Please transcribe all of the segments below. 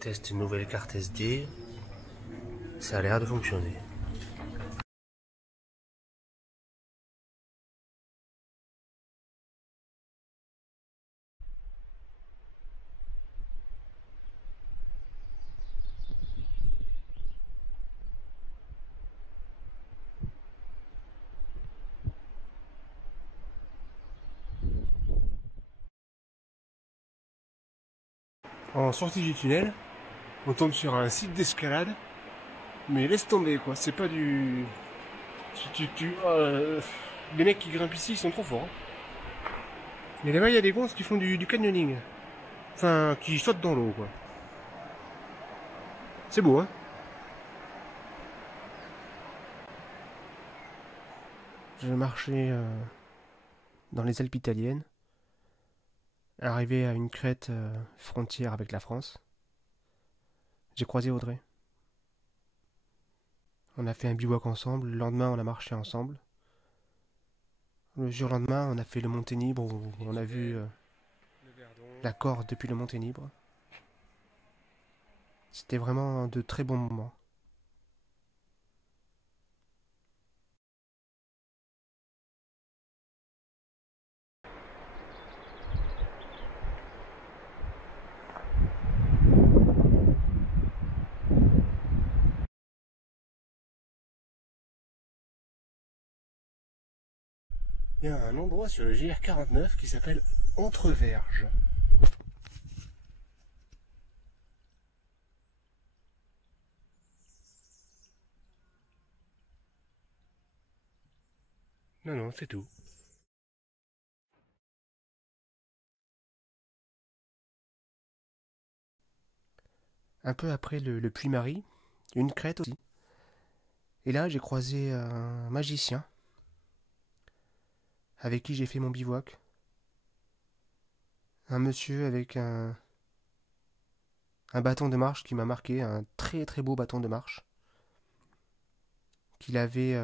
Teste une nouvelle carte SD. Ça a l'air de fonctionner. En sortie du tunnel, on tombe sur un site d'escalade, mais laisse tomber quoi, c'est pas du... Les mecs qui grimpent ici, ils sont trop forts. Hein. Mais là-bas, il y a des gonzes qui font du canyoning. Enfin, qui sautent dans l'eau quoi. C'est beau hein. Je marchais dans les Alpes italiennes. Arrivé à une crête frontière avec la France, j'ai croisé Audrey. On a fait un bivouac ensemble, le lendemain on a marché ensemble. Le surlendemain on a fait le Mont Ténibre où on a vu la Corse depuis le Mont Ténibre. C'était vraiment de très bons moments. Il y a un endroit sur le GR49 qui s'appelle Entreverges. Non, c'est tout. Un peu après le Puy-Marie, une crête aussi. Et là, j'ai croisé un magicien avec qui j'ai fait mon bivouac. Un monsieur avec un bâton de marche qui m'a marqué, un très très beau bâton de marche, qu'il avait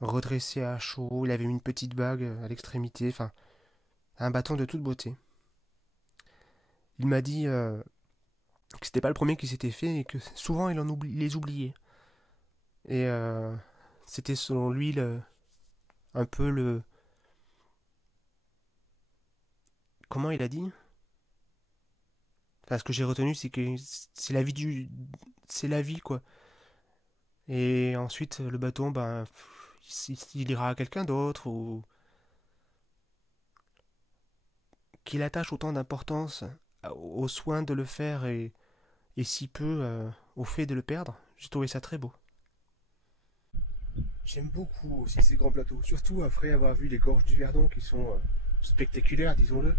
redressé à chaud, il avait mis une petite bague à l'extrémité, enfin, un bâton de toute beauté. Il m'a dit que c'était pas le premier qui s'était fait et que souvent il les oubliait. Et c'était selon lui un peu le... Comment il a dit? Enfin, ce que j'ai retenu, c'est que c'est la vie c'est la vie, quoi. Et ensuite, le bâton, ben, il ira à quelqu'un d'autre, ou qu'il attache autant d'importance au soin de le faire et si peu au fait de le perdre. J'ai trouvé ça très beau. J'aime beaucoup aussi ces grands plateaux, surtout après avoir vu les gorges du Verdon qui sont spectaculaires, disons-le.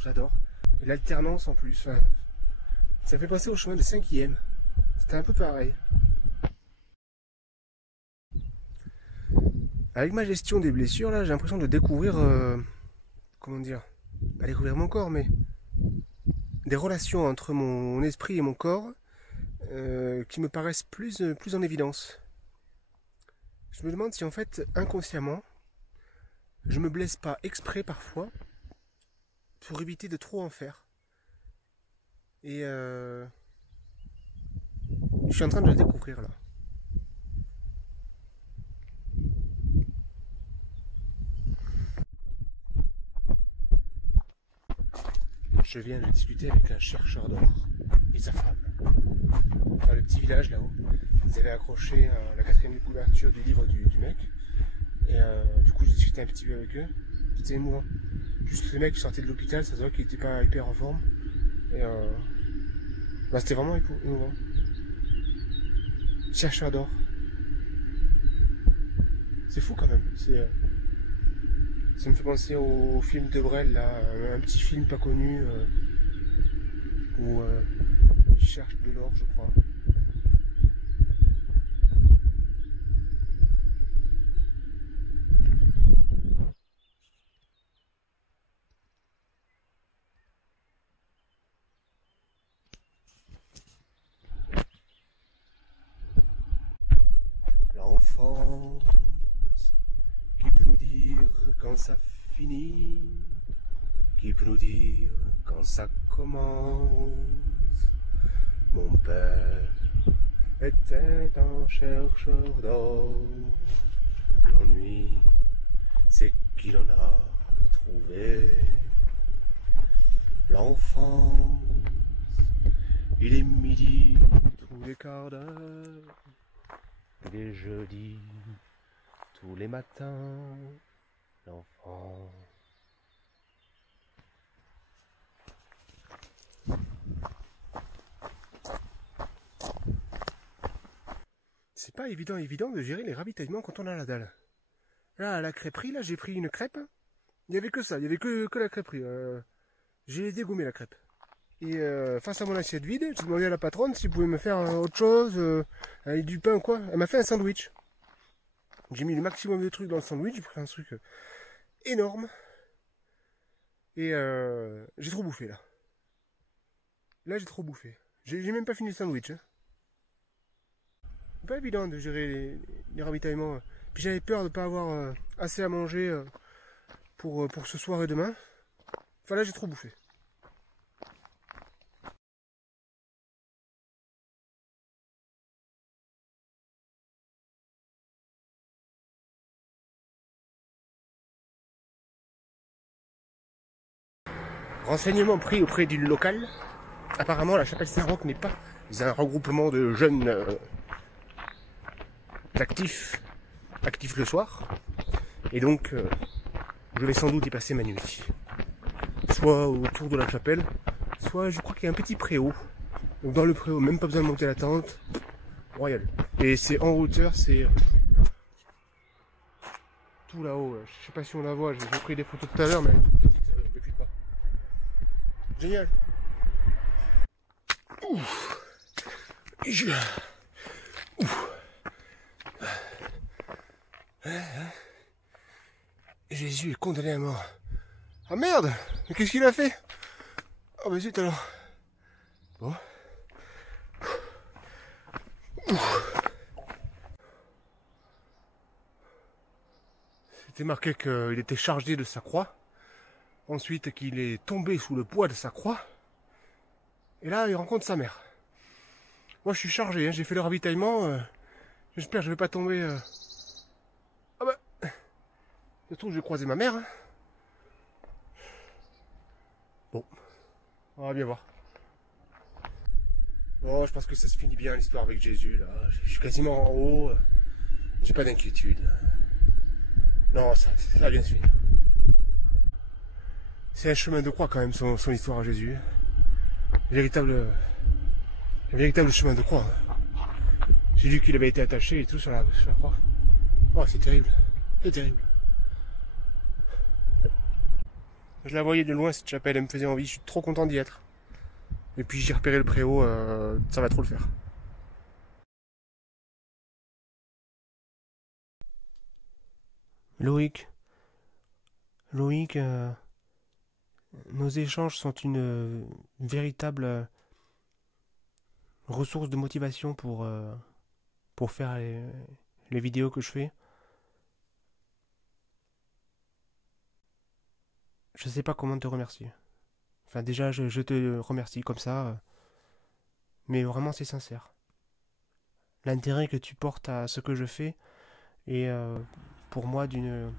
J'adore. Et l'alternance en plus, enfin, ça fait passer au chemin de 5e. C'était un peu pareil. Avec ma gestion des blessures, là, j'ai l'impression de découvrir, comment dire, pas découvrir mon corps, mais des relations entre mon esprit et mon corps qui me paraissent plus en évidence. Je me demande si en fait, inconsciemment, je me blesse pas exprès parfois pour éviter de trop en faire. Et je suis en train de le découvrir là. Je viens de discuter avec un chercheur d'or et sa femme. Dans le petit village là-haut, ils avaient accroché la 4e couverture du livre du mec. Et du coup, j'ai discuté un petit peu avec eux. C'était émouvant. Juste le mec qui sortait de l'hôpital, ça se voit qu'il était pas hyper en forme. Et bah, c'était vraiment émouvant. Chercheur d'or. C'est fou quand même. Ça me fait penser au film de Brel, là, un petit film pas connu où il cherche de l'or, je crois. L'enfance qui peut nous dire quand ça finit, qui peut nous dire quand ça commence. Mon père était un chercheur d'or. L'ennui, c'est qu'il en a trouvé. L'enfance, il est midi tous les quarts d'heure. Il est jeudi tous les matins. L'enfant. C'est pas évident de gérer les ravitaillements quand on a la dalle. Là, à la crêperie, là, j'ai pris une crêpe. Il y avait que ça, il y avait que la crêperie. J'ai dégommé la crêpe. Et face à mon assiette vide, j'ai demandé à la patronne s'il pouvait me faire autre chose, avec du pain ou quoi. Elle m'a fait un sandwich. J'ai mis le maximum de trucs dans le sandwich, j'ai pris un truc énorme. Et j'ai trop bouffé là. Là, j'ai trop bouffé. J'ai même pas fini le sandwich. Hein. C'est pas évident de gérer les ravitaillements. Puis j'avais peur de pas avoir assez à manger pour ce soir et demain. Enfin là, j'ai trop bouffé. Renseignement pris auprès du local. Apparemment, la chapelle Saint-Roch n'est pas un regroupement de jeunes actifs le soir. Et donc, je vais sans doute y passer ma nuit. Soit autour de la chapelle, soit je crois qu'il y a un petit préau. Donc dans le préau, même pas besoin de monter la tente. Royal. Et c'est en hauteur, c'est tout là-haut. Je sais pas si on la voit, j'ai pris des photos tout à l'heure, mais elle est toute petite depuis le bas. Génial. Ouf. Ouf. Jésus est condamné à mort. Ah merde! Mais qu'est-ce qu'il a fait? Oh bah zut alors. Bon. C'était marqué qu'il était chargé de sa croix. Ensuite qu'il est tombé sous le poids de sa croix. Et là il rencontre sa mère. Moi je suis chargé, hein, j'ai fait le ravitaillement. J'espère que je vais pas tomber. Ah bah. Je trouve que je vais croiser ma mère. Hein. Bon. On va bien voir. Bon, je pense que ça se finit bien l'histoire avec Jésus là. Je suis quasiment en haut. J'ai pas d'inquiétude. Non, ça va bien se finir. C'est un chemin de croix quand même son histoire à Jésus. Un véritable chemin de croix. Hein. J'ai lu qu'il avait été attaché et tout sur la croix. Oh, c'est terrible. C'est terrible. Je la voyais de loin cette chapelle, elle me faisait envie, je suis trop content d'y être. Et puis j'ai repéré le préau, ça va trop le faire. Loïc, nos échanges sont une véritable ressource de motivation pour faire les vidéos que je fais. Je sais pas comment te remercier. Enfin déjà je te remercie comme ça, mais vraiment c'est sincère. L'intérêt que tu portes à ce que je fais est pour moi d'une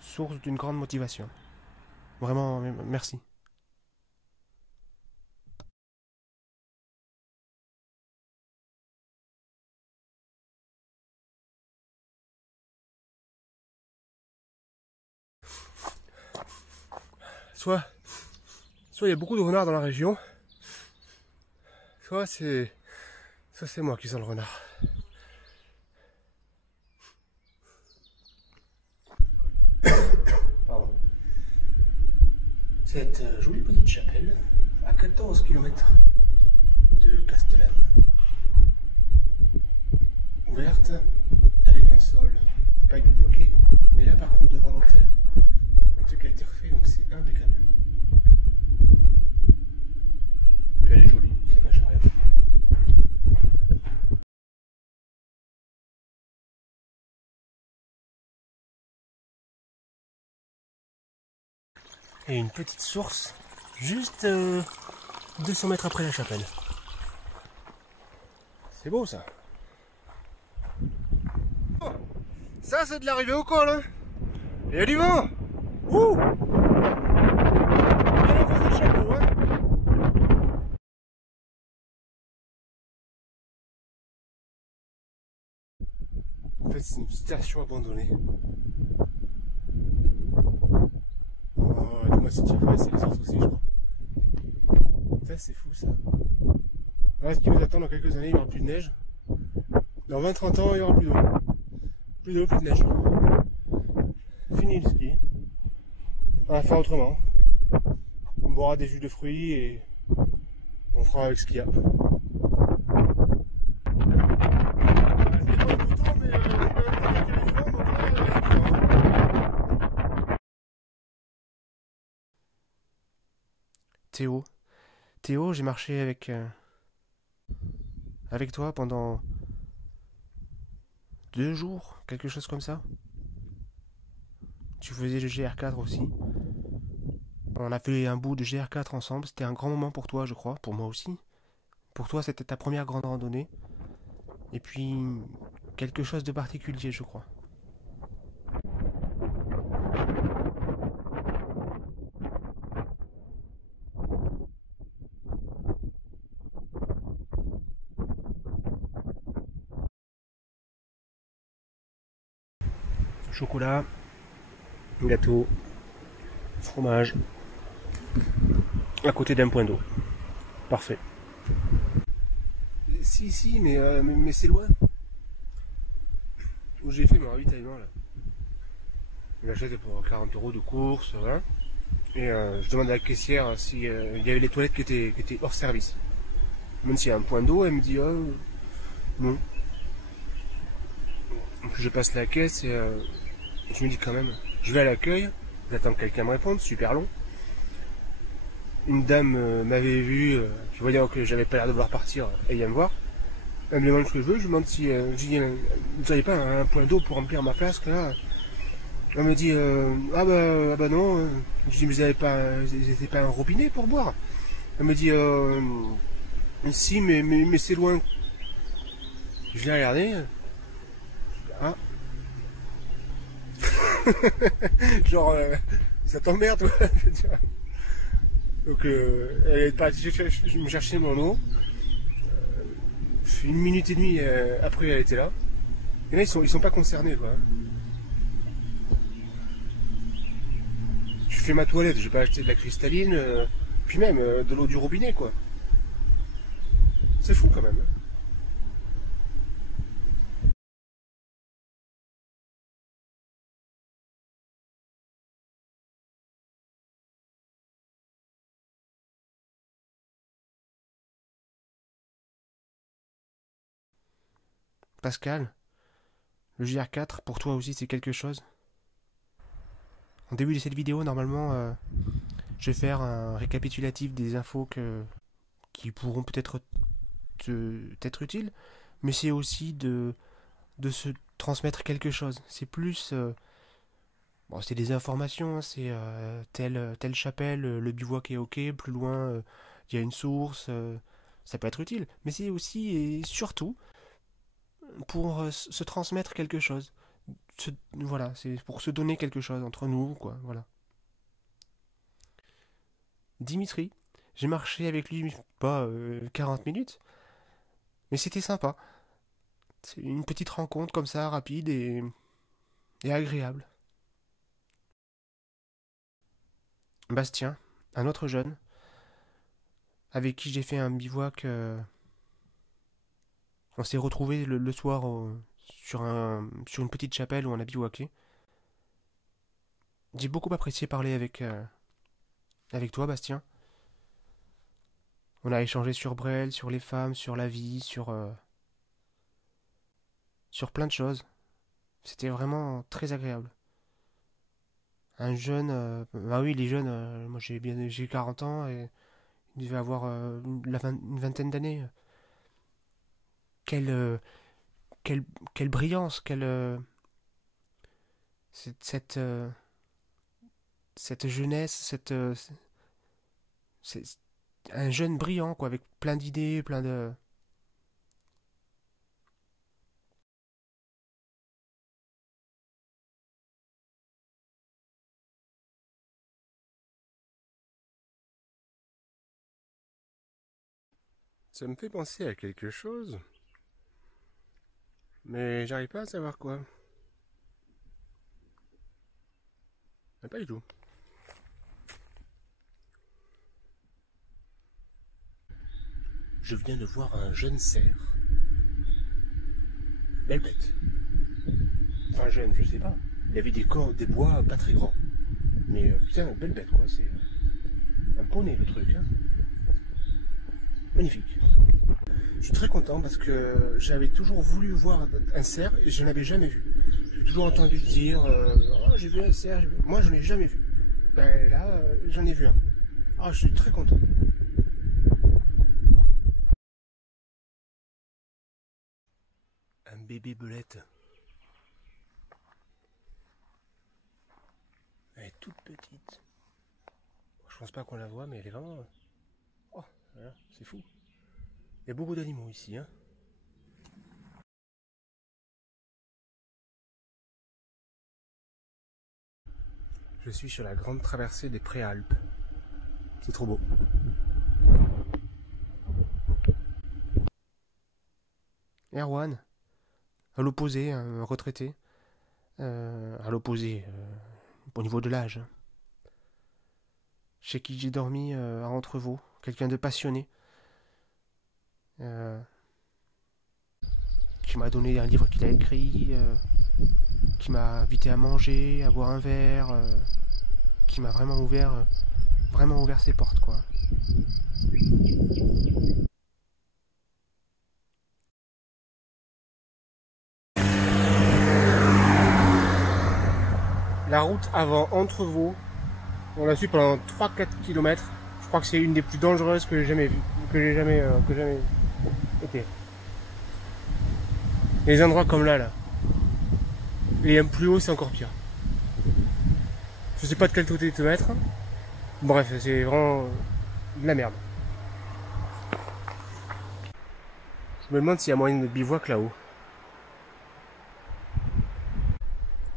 source d'une grande motivation. Vraiment merci. Soit il y a beaucoup de renards dans la région, soit c'est moi qui sens le renard. Pardon. Cette jolie petite chapelle, à 14 km de Castellane, ouverte, avec un sol, on peut pas être bloqué, mais là par contre devant l'hôtel, un truc a été refait, donc c'est impeccable. Puis elle est jolie, ça gâche rien. Et une petite source juste 200 mètres après la chapelle. C'est beau ça. Oh, ça c'est de l'arrivée au col, hein. Il y a du vent. Ouh. Il y a la face du chapeau, hein. En fait, c'est une station abandonnée. Oh, dis-moi si tu vois, c'est les autres aussi, je crois. Putain, c'est fou ça. Voilà ce qui nous attend dans quelques années, il n'y aura plus de neige. Dans 20-30 ans, il n'y aura plus d'eau. Plus d'eau, plus de neige. Fini le ski. On va faire autrement. On boira des jus de fruits et on fera avec ce qu'il y a. Théo. Théo, j'ai marché avec toi pendant 2 jours, quelque chose comme ça. Tu faisais le GR4 aussi. On a fait un bout de GR4 ensemble. C'était un grand moment pour toi, je crois. Pour moi aussi. Pour toi, c'était ta première grande randonnée. Et puis, quelque chose de particulier, je crois. Chocolat, gâteau, fromage, à côté d'un point d'eau. Parfait. Si, mais c'est loin. Où j'ai fait mon ravitaillement là. J'achète pour 40 € de course, voilà. Et je demande à la caissière si il y avait les toilettes qui étaient hors service. Même s'il y a un point d'eau, elle me dit oh, non. Donc je passe la caisse et je me dis quand même, je vais à l'accueil, j'attends que quelqu'un me réponde, super long. Une dame m'avait vu, je voyais que j'avais pas l'air de vouloir partir, elle vient me voir. Elle me demande ce que je veux, je lui demande si je dis, vous n'avez pas un point d'eau pour remplir ma flasque là. Elle me dit ah bah non. Je dis mais vous n'avez pas un robinet pour boire. Elle me dit si mais c'est loin. Je l'ai regardé. Ah. Genre ça t'emmerde toi. Donc elle est partie me chercher mon eau. 1 minute et demie après elle était là. Et là ils sont pas concernés quoi. Je fais ma toilette, je vais pas acheter de la cristalline, puis même de l'eau du robinet quoi. C'est fou quand même. Pascal, le JR4 pour toi aussi c'est quelque chose. En début de cette vidéo, normalement, je vais faire un récapitulatif des infos qui pourront peut-être t'être utiles, mais c'est aussi de se transmettre quelque chose. C'est plus... bon, c'est des informations, hein, c'est telle chapelle, le bivouac est ok, plus loin, il y a une source, ça peut être utile. Mais c'est aussi et surtout pour se transmettre quelque chose. Voilà, c'est pour se donner quelque chose entre nous, quoi, voilà. Dimitri, j'ai marché avec lui pas 40 minutes, mais c'était sympa. C'est une petite rencontre comme ça, rapide et agréable. Bastien, un autre jeune, avec qui j'ai fait un bivouac. On s'est retrouvé le soir sur une petite chapelle où on a bivouaqué. J'ai beaucoup apprécié parler avec toi, Bastien. On a échangé sur Brel, sur les femmes, sur la vie, sur plein de choses. C'était vraiment très agréable. Un jeune, bah oui, les jeunes, moi j'ai 40 ans et il devait avoir une vingtaine d'années. Quelle, euh, quelle brillance, cette, cette, euh, cette jeunesse, c'est- un jeune brillant, quoi, avec plein d'idées, plein de... Ça me fait penser à quelque chose, mais j'arrive pas à savoir quoi. Mais pas du tout. Je viens de voir un jeune cerf. Belle bête. Enfin jeune, je sais pas. Il avait des corps, des bois pas très grands. Mais putain, belle bête quoi, c'est un poney le truc. Hein. Magnifique. Je suis très content parce que j'avais toujours voulu voir un cerf et je n'avais jamais vu. J'ai toujours entendu dire oh, j'ai vu un cerf, moi je n'ai jamais vu. Ben là, j'en ai vu un. Ah, je suis très content. Un bébé belette. Elle est toute petite. Je pense pas qu'on la voit, mais elle est vraiment... Oh, voilà, c'est fou. Il y a beaucoup d'animaux ici, hein. Je suis sur la grande traversée des Préalpes. C'est trop beau. Erwan, à l'opposé, un retraité. À l'opposé, au niveau de l'âge. Chez qui j'ai dormi à Entrevaux. Quelqu'un de passionné. Qui m'a donné un livre qu'il a écrit. Qui m'a invité à manger, à boire un verre. Qui m'a vraiment ouvert ses portes, quoi. La route avant Entrevaux, on l'a su pendant 3-4 km. Je crois que c'est une des plus dangereuses que j'ai jamais vues, que jamais été. Les endroits comme là. Et plus haut, c'est encore pire. Je sais pas de quel côté te mettre. Bref, c'est vraiment de la merde. Je me demande s'il y a moyen de bivouac là-haut.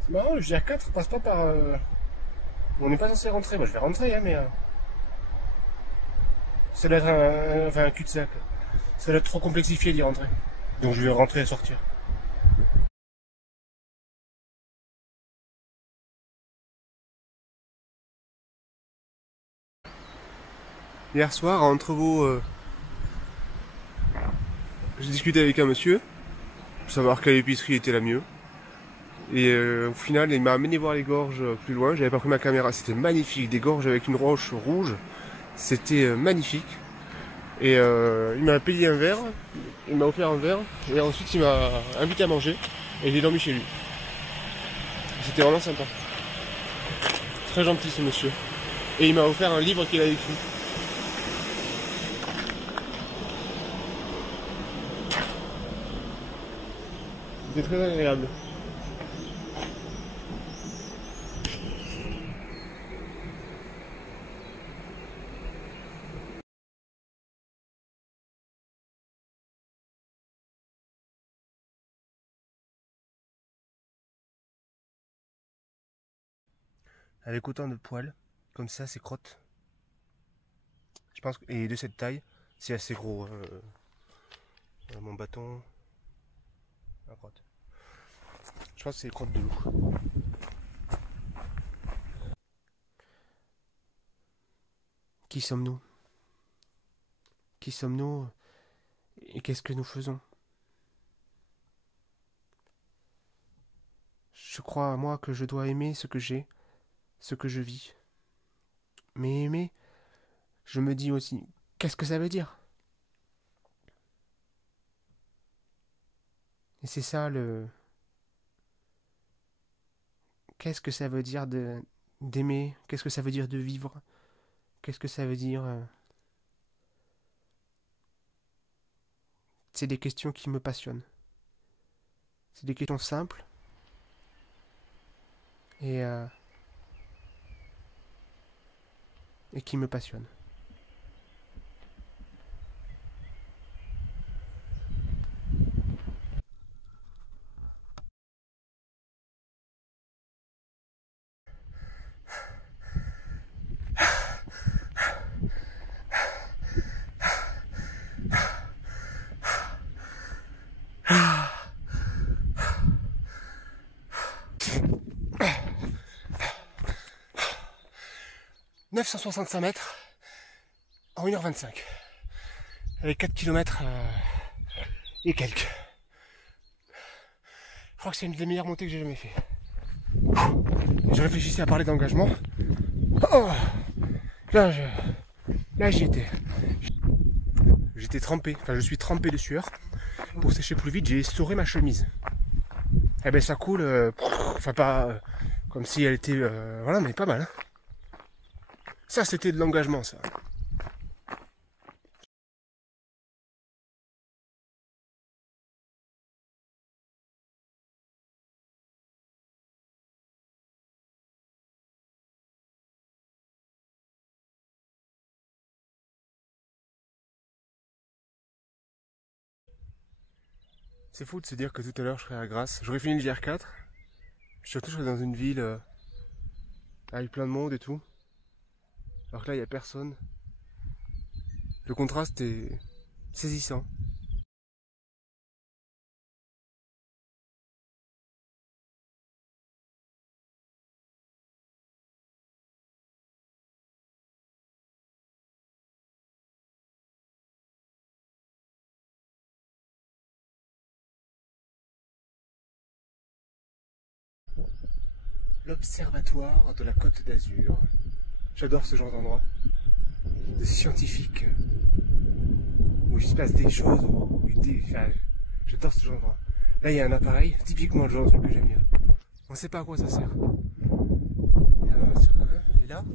C'est marrant, le GR4 passe pas par... On n'est pas censé rentrer. Moi, je vais rentrer, hein, mais... Ça doit être un cul-de-sac. Ça doit être trop complexifié d'y rentrer. Donc je vais rentrer et sortir. Hier soir, à Entrevaux, j'ai discuté avec un monsieur, pour savoir quelle épicerie était la mieux. Et au final, il m'a amené voir les gorges plus loin. J'avais pas pris ma caméra, c'était magnifique. Des gorges avec une roche rouge, c'était magnifique. Et il m'a payé un verre, il m'a offert un verre, et ensuite il m'a invité à manger, et j'ai dormi chez lui. C'était vraiment sympa. Très gentil ce monsieur. Et il m'a offert un livre qu'il a écrit. C'était très agréable. Avec autant de poils, comme ça, c'est crotte. Je pense et de cette taille, c'est assez gros. Mon bâton, la crotte. Je pense que c'est les crottes de loup. Qui sommes-nous? Qui sommes-nous? Et qu'est-ce que nous faisons? Je crois, moi, que je dois aimer ce que j'ai, ce que je vis. Mais aimer, je me dis aussi, qu'est-ce que ça veut dire? Et c'est ça le... Qu'est-ce que ça veut dire de d'aimer? Qu'est-ce que ça veut dire de vivre? Qu'est-ce que ça veut dire... C'est des questions qui me passionnent. C'est des questions simples. Et, et qui me passionnent. 965 mètres en 1h25. Avec 4 km et quelques. Je crois que c'est une des meilleures montées que j'ai jamais fait. Je réfléchissais à parler d'engagement. Oh, là, j'y étais. J'étais trempé, enfin je suis trempé de sueur. Pour sécher plus vite, j'ai essoré ma chemise. Eh ben ça coule, enfin pas comme si elle était, voilà, mais pas mal. Hein. Ça c'était de l'engagement, ça. C'est fou de se dire que tout à l'heure je serais à Grasse. J'aurais fini le GR4. Surtout je serais dans une ville avec plein de monde et tout. Alors que là il n'y a personne. Le contraste est saisissant. L'Observatoire de la Côte d'Azur. J'adore ce genre d'endroit. De scientifique. Où il se passe des choses. J'adore ce genre d'endroit. Là il y a un appareil, typiquement le genre de truc que j'aime bien. On ne sait pas à quoi ça sert. Et là,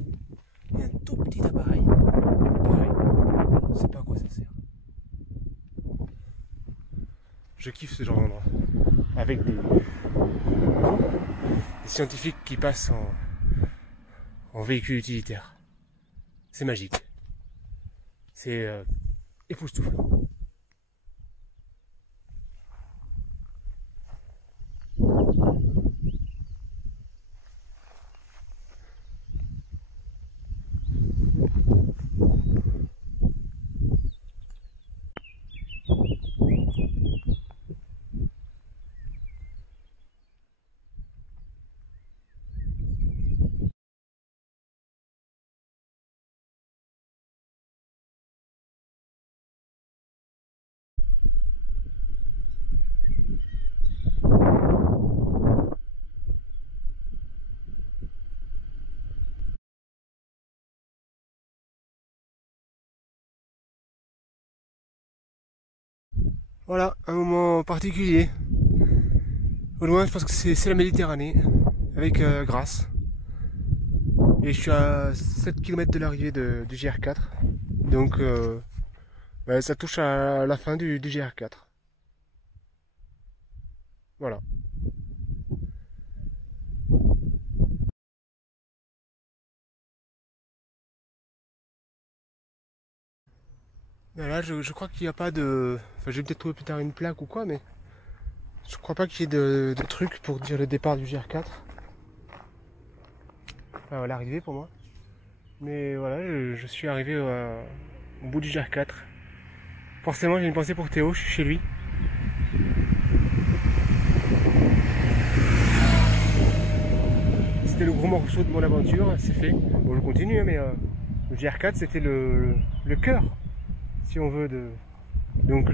il y a un tout petit appareil. Pareil. On ne sait pas à quoi ça sert. Je kiffe ce genre d'endroit. Avec des scientifiques qui passent en véhicule utilitaire. C'est magique. C'est époustouflant. Voilà, un moment particulier. Au loin, je pense que c'est la Méditerranée, avec Grasse. Et je suis à 7 km de l'arrivée du GR4. Donc, ça touche à la fin du GR4. Voilà. Là, je crois qu'il n'y a pas de... Enfin, je vais peut-être trouver plus tard une plaque ou quoi, mais... Je crois pas qu'il y ait de truc pour dire le départ du GR4. Enfin, l'arrivée pour moi. Mais voilà, je suis arrivé au bout du GR4. Forcément, j'ai une pensée pour Théo, je suis chez lui. C'était le gros morceau de mon aventure, c'est fait. Bon, je continue, hein, mais le GR4, c'était le cœur, si on veut, de... Donc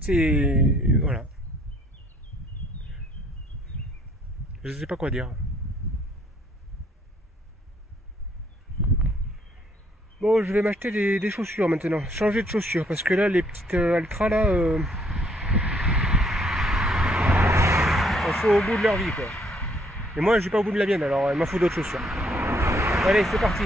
c'est... Voilà. Je sais pas quoi dire. Bon, je vais m'acheter des chaussures maintenant. Changer de chaussures, parce que là, les petites Altra, là... elles sont au bout de leur vie, quoi. Et moi, je suis pas au bout de la mienne, alors il m'en faut d'autres chaussures. Allez, c'est parti.